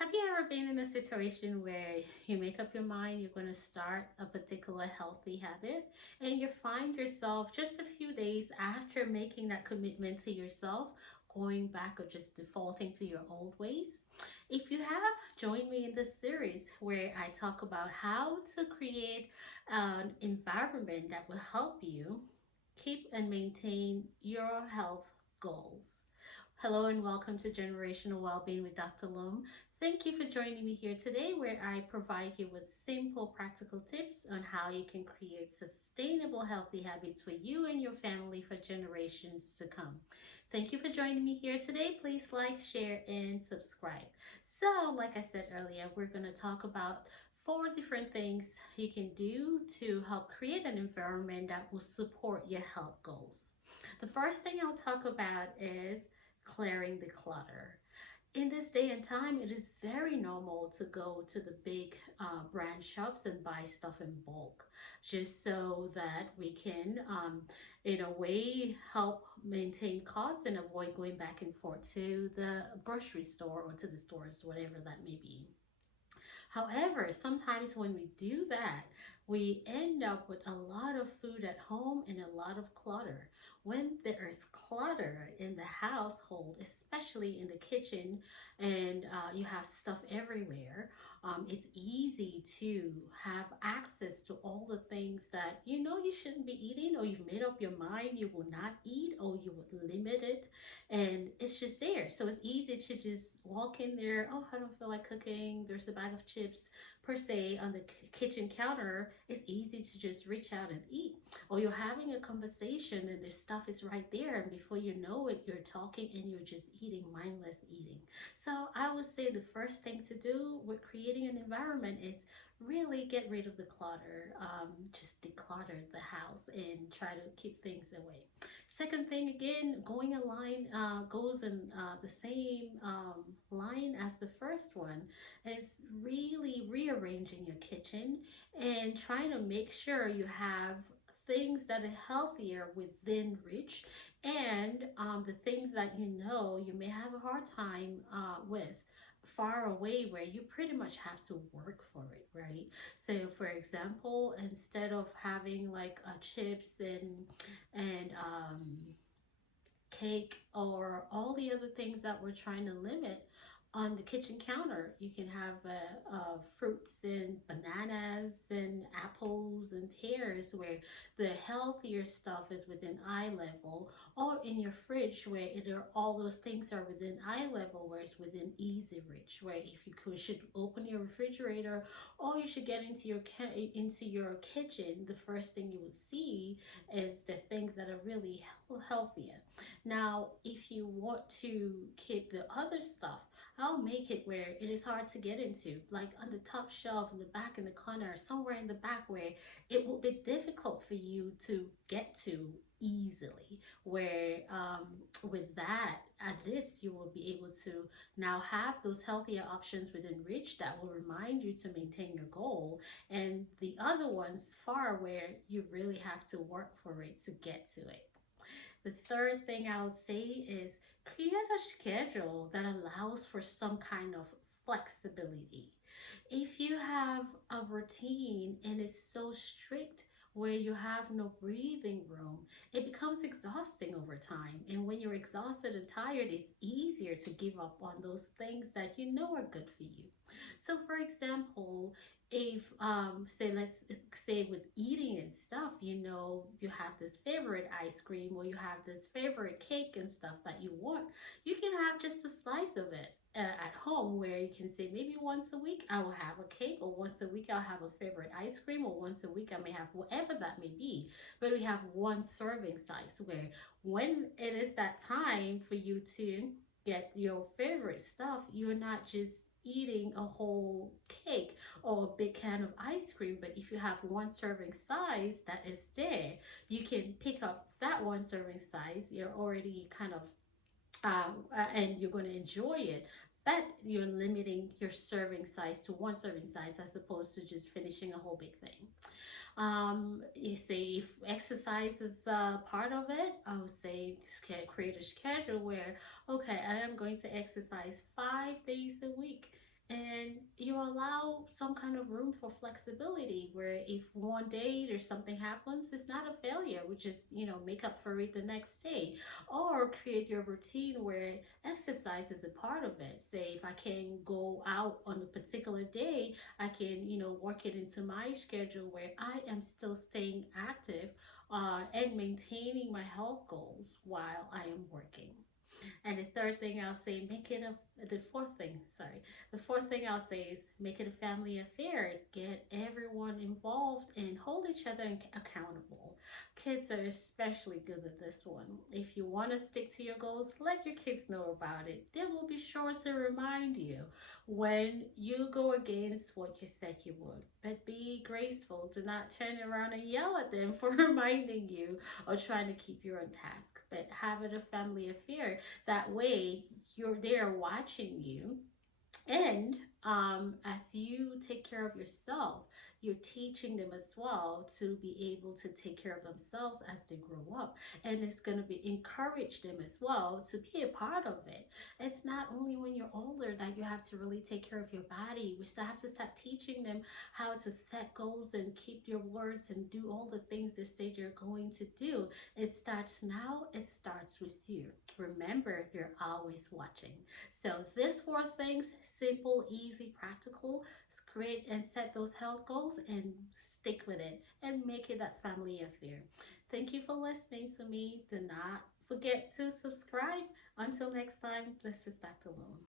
Have you ever been in a situation where you make up your mind you're going to start a particular healthy habit and you find yourself just a few days after making that commitment to yourself going back or just defaulting to your old ways? If you have, join me in this series where I talk about how to create an environment that will help you keep and maintain your health goals. Hello and welcome to Generational Wellbeing with Dr. Lum. Thank you for joining me here today, where I provide you with simple, practical tips on how you can create sustainable, healthy habits for you and your family for generations to come. Thank you for joining me here today. Please like, share, and subscribe. So, like I said earlier, we're going to talk about four different things you can do to help create an environment that will support your health goals. The first thing I'll talk about is clearing the clutter. In this day and time, it is very normal to go to the big brand shops and buy stuff in bulk, just so that we can, in a way, help maintain costs and avoid going back and forth to the grocery store or to the stores, whatever that may be. However, sometimes when we do that, we end up with a lot of food at home and a lot of clutter. When there is clutter in the household, especially in the kitchen, and you have stuff everywhere, it's easy to have access to all the things that you know you shouldn't be eating, or you've made up your mind you will not eat, or you would limit it, and it's just there. So it's easy to just walk in there. Oh, I don't feel like cooking. There's a bag of chips per se on the kitchen counter. It's easy to just reach out and eat. Or you're having a conversation and the stuff is right there, and before you know it, you're talking and you're just eating, mindless eating. So I would say the first thing to do with creating an environment is really get rid of the clutter. Just declutter the house and try to keep things away. Second thing, again, going a line goes in the same line as the first one, is really rearranging your kitchen and trying to make sure you have things that are healthier within reach, and the things that you know you may have a hard time with far away, where you pretty much have to work for it, right? So for example, instead of having like chips and cake or all the other things that we're trying to limit on the kitchen counter, you can have fruits and bananas and apples and pears, where the healthier stuff is within eye level, or in your fridge where all those things are within eye level, where it's within easy reach, where if you should open your refrigerator, or you should get into into your kitchen, the first thing you will see is the things that are really healthier. Now, if you want to keep the other stuff, I'll make it where it is hard to get into, like on the top shelf, in the back, in the corner, somewhere in the back, where it will be difficult for you to get to easily. Where with that, at least you will be able to now have those healthier options within reach that will remind you to maintain your goal, and the other ones far, where you really have to work for it to get to it. The third thing I'll say is create a schedule that allows for some kind of flexibility. If you have a routine and it's so strict, where you have no breathing room, it becomes exhausting over time. And when you're exhausted and tired, it's easier to give up on those things that you know are good for you. So, for example, if say let's say with eating and stuff, you know you have this favorite ice cream, or you have this favorite cake and stuff that you want, you can have just a slice of it at home, where you can say maybe once a week I will have a cake, or once a week I'll have a favorite ice cream, or once a week I may have whatever that may be. But we have one serving size, where when it is that time for you to get your favorite stuff, you're not just eating a whole cake or a big can of ice cream. But if you have one serving size that is there, you can pick up that one serving size. You're already kind of and you're going to enjoy it, but you're limiting your serving size to one serving size, as opposed to just finishing a whole big thing. You say if exercise is part of it, I would say create a schedule where, okay, I am going to exercise 5 days a week. And and you allow some kind of room for flexibility where if one day there's something happens, it's not a failure. We just, make up for it the next day. Or create your routine where exercise is a part of it. Say if I can go out on a particular day, I can, work it into my schedule where I am still staying active and maintaining my health goals while I am working. And the third thing I'll say, make it a, the fourth thing, sorry, the fourth thing I'll say is make it a family affair. Get everyone involved and hold each other accountable. Kids are especially good at this one. If you want to stick to your goals, let your kids know about it. They will be sure to remind you when you go against what you said you would. But be graceful. Do not turn around and yell at them for reminding you or trying to keep you on task. But have it a family affair. That way, you're there watching you, and as you take care of yourself, you're teaching them as well to be able to take care of themselves as they grow up. And it's going to be encourage them as well to be a part of it. It's not only when you're older that you have to really take care of your body. We still have to start teaching them how to set goals and keep your words and do all the things they say you're going to do. It starts now, it starts with you. Remember, they're always watching. So this four things, simple, easy, practical, create and set those health goals and stick with it and make it that family affair. Thank you for listening to me. Do not forget to subscribe. Until next time, this is Dr. Lum.